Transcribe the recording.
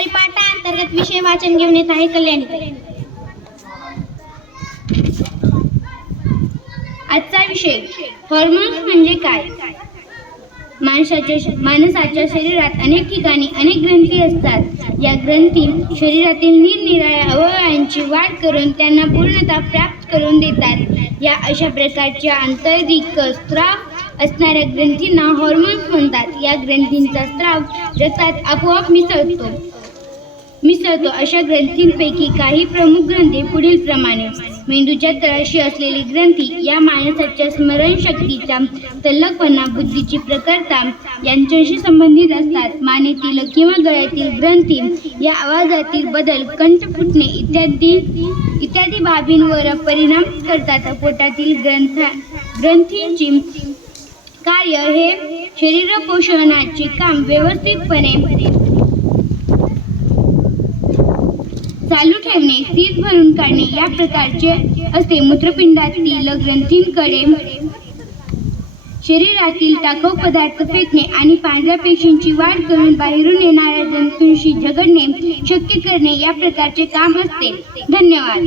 पाठांतर्गत विषय वाचन घेऊन येत आहे कल्याणी। आजचा विषय हॉर्मोन्स म्हणजे काय। माणसाच्या शरीरात अनेक ठिकाणी अनेक ग्रंथी असतात। या ग्रंथी शरीरातील निरनिराळ्या अवयवांची वाढ करून त्यांना पूर्णता प्राप्त करून देतात। या अशा प्रकारच्या आंतरिक स्त्राव असणाऱ्या ग्रंथींना हॉर्मोन्स म्हणतात। या ग्रंथींचा स्त्राव रक्तात आपोआप मिसळतो। अशा ग्रंथींपैकी काही प्रमुख ग्रंथी पुढील प्रमाणे: मेंदूच्या तळाशी असलेली ग्रंथी या माणसाच्या स्मरणशक्तीचा तल्लखपणा, बुद्धीची प्रखरता यांच्याशी संबंधित असतात। मानेतील किंवा गळ्यातील ग्रंथी या आवाजातील बदल, कंठ फुटणे इत्यादी बाबींवर परिणाम करतात। पोटातील ग्रंथींची कार्य हे शरीर पोषणाचे काम व्यवस्थितपणे चालू ठेवणे, शीत भरून काढणे या प्रकारचे असते। मूत्रपिंडातील ग्रंथींकडे शरीरातील टाकाऊ पदार्थ फेकणे आणि पांढऱ्या पेशींची वाढ करून बाहेरून येणाऱ्या जंतूंशी झगडणे शक्य करणे या प्रकारचे काम असते। धन्यवाद।